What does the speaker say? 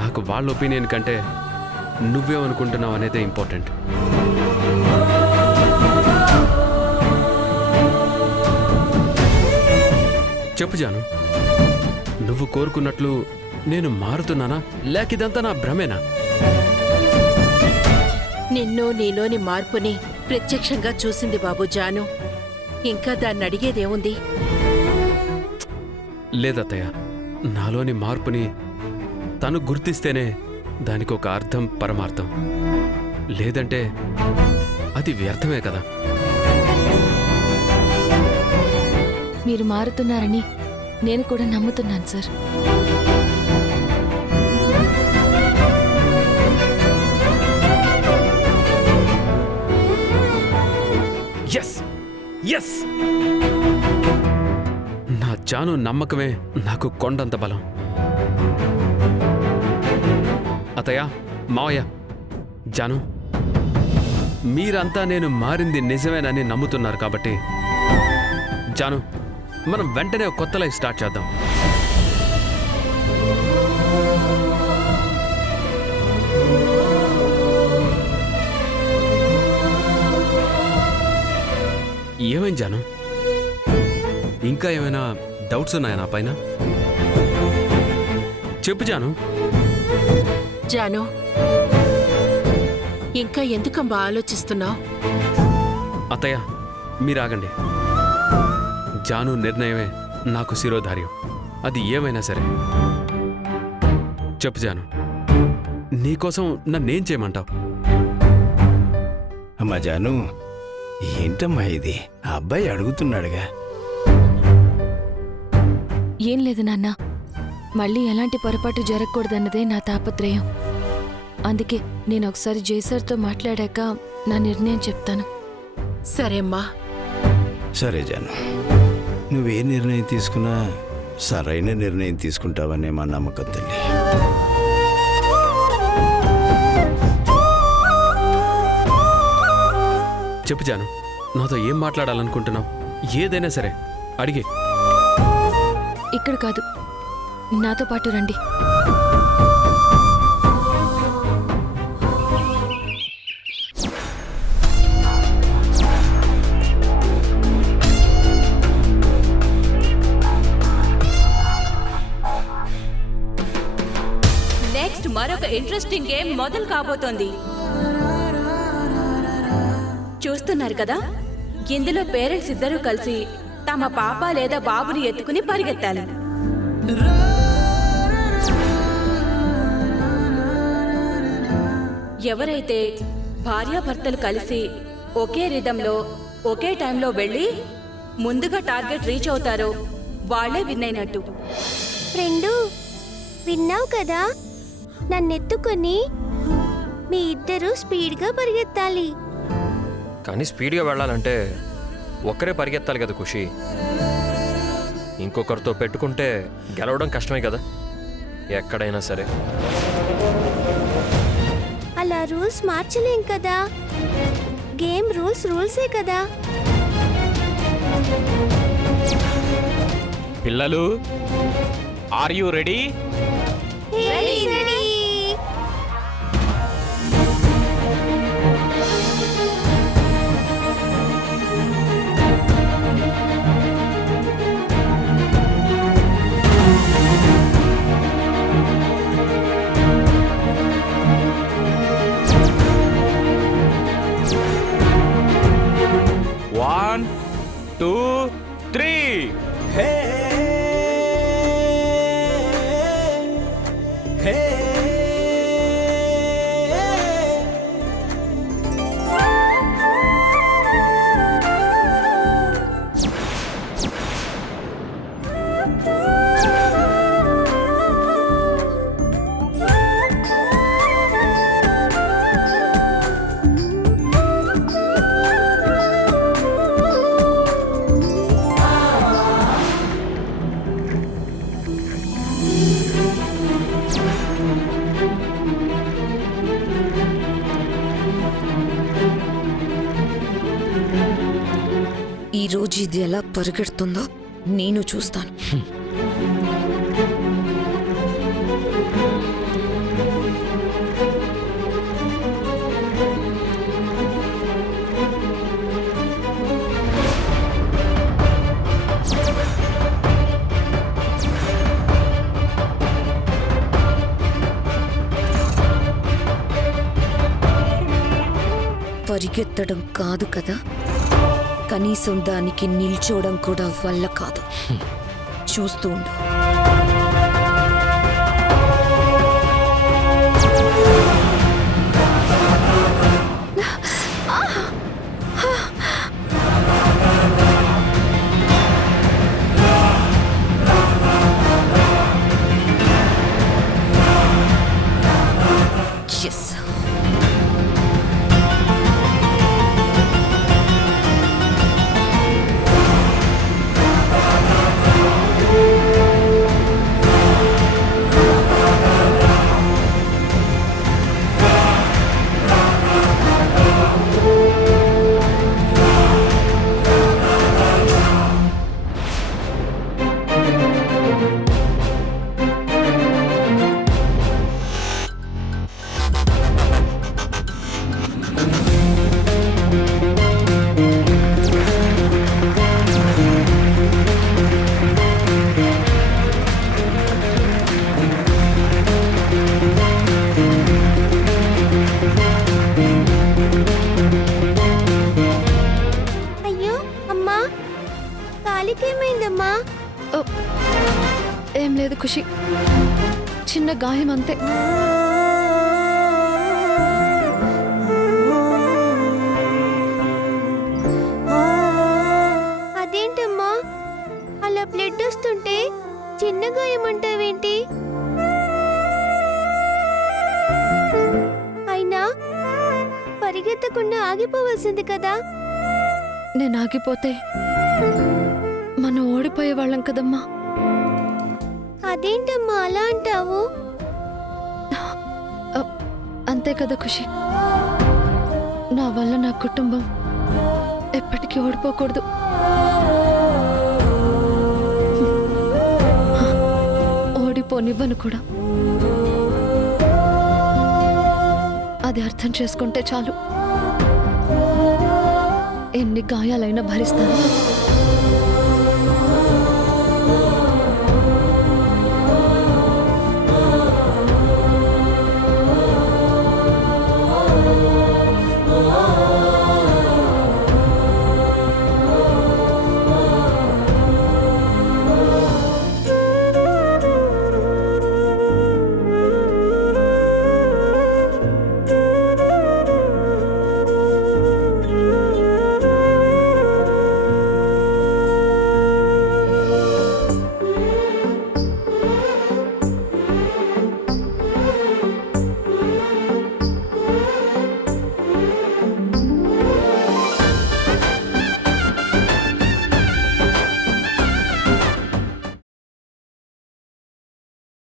నాకు వాళ్ళ ఒపీనియన్ కంటే నువ్వేమనుకుంటున్నావు అనేదే ఇంపార్టెంట్. చెప్పు జాను, నువ్వు కోరుకున్నట్లు నేను మారుతున్నానా లేక ఇదంతా నా భ్రమేనా? నిన్ను నీలోని మార్పుని ప్రత్యక్షంగా చూసింది బాబు జాను. ఇంకా దాన్ని అడిగేదేముంది? లేదత్తయ్య, నాలోని మార్పుని తను గుర్తిస్తేనే దానికి ఒక అర్థం పరమార్థం. లేదంటే అది వ్యర్థమే కదా. మీరు మారుతున్నారని నేను కూడా నమ్ముతున్నాను సార్. ఎస్ ఎస్, నా జాను నమ్మకమే నాకు కొండంత బలం. అత్తయ్య, మావయ్య, జాను, మీరంతా నేను మారింది నిజమేనని నమ్ముతున్నారు కాబట్టి జాను, మనం వెంటనే ఒక కొత్త లైఫ్ స్టార్ట్ చేద్దాం. ఏమైంది జాను? ఇంకా ఏమైనా డౌట్స్ ఉన్నాయా నా పైన? చెప్పు జాను. జాను, ఇంకా ఎందుకమ్మా ఆలోచిస్తున్నావు? అత్తయ్య, మీరాగండి. జాను నిర్ణయమే నాకు శిరోధార్యం. అది ఏమైనా సరే. చెప్పు జాను, నీకోసం నన్నేం చేయమంటావు? అమ్మా జాను, ఏంటమ్మా ఇది? ఆ అబ్బాయి అడుగుతున్నాడుగా. ఏం లేదు నాన్న, మళ్ళీ ఎలాంటి పొరపాటు జరగకూడదన్నదే నా తాపత్రయం. అందుకే నేను ఒకసారి జైసర్తో మాట్లాడాక నా నిర్ణయం చెప్తాను. సరేమ్మా. సరే జాను, నువ్వే నిర్ణయం తీసుకున్నా సరైన నిర్ణయం తీసుకుంటావనే మా నమ్మకం తల్లి. చెప్పు జాను, నాతో ఏం మాట్లాడాలనుకుంటున్నావు? ఏదైనా సరే అడిగే. ఇక్కడ కాదు, నాతో పాటు రండి. నెక్స్ట్ మరొక ఇంట్రెస్టింగ్ గేమ్ మొదలు కాబోతోంది. చూస్తున్నారు కదా, ఇందులో పేరెంట్స్ ఇద్దరూ కలిసి తమ పాప లేదా బాబుని ఎత్తుకుని పరిగెత్తాలి. ఎవరైతే భార్యాభర్తలు కలిసి ఒకే రిధంలో ఒకే టైంలో వెళ్ళి ముందుగా టార్గెట్ రీచ్ అవుతారో వాళ్లే విన్ అయినట్టు. ఫ్రెండు, విన్నావు కదా? నన్నెత్తుకొని మీ ఇద్దరు స్పీడ్గా పరిగెత్తాలి. కానీ స్పీడ్గా వెళ్ళాలంటే ఒక్కరే పరిగెత్తాలి కదా ఖుషి. ఇంకొకరితో పెట్టుకుంటే గెలవడం కష్టమే కదా ఎక్కడైనా సరే. అలా రూల్స్ మార్చలేం కదా. గేమ్ రూల్సే కదా. పిల్లలు, ఆర్ యు రెడీ? రెడీ. 1, 2, 3. ఈ రోజు ఇది ఎలా పరిగెడుతుందో నేను చూస్తాను. పరిగెత్తడం కాదు కదా, కనీసం దానికి నిల్చోవడం కూడా వల్ల కాదు. చూస్తూ ఉండు. Yes. అయ్యో అమ్మా, కాలికేమైందమ్మా? ఓ, ఏం లేదు ఖుషి, చిన్న గాయం అంతే. అదేంటమ్మా అలా బ్లడ్ వస్తుంటే చిన్న గాయమంటావేంటి? అయినా పరిగెత్తకుండా ఆగిపోవలసింది కదా. నేను ఆగిపోతే మనం ఓడిపోయే వాళ్ళం కదమ్మా. అదేంటమ్మా అలా అంటావు? అంతే కదా ఖుషి, నా వల్ల నా కుటుంబం ఎప్పటికీ ఓడిపోకూడదు. ఓడిపోనివ్వను కూడా. అది అర్థం చేసుకుంటే చాలు, ఎన్ని గాయాలైనా భరిస్తాను.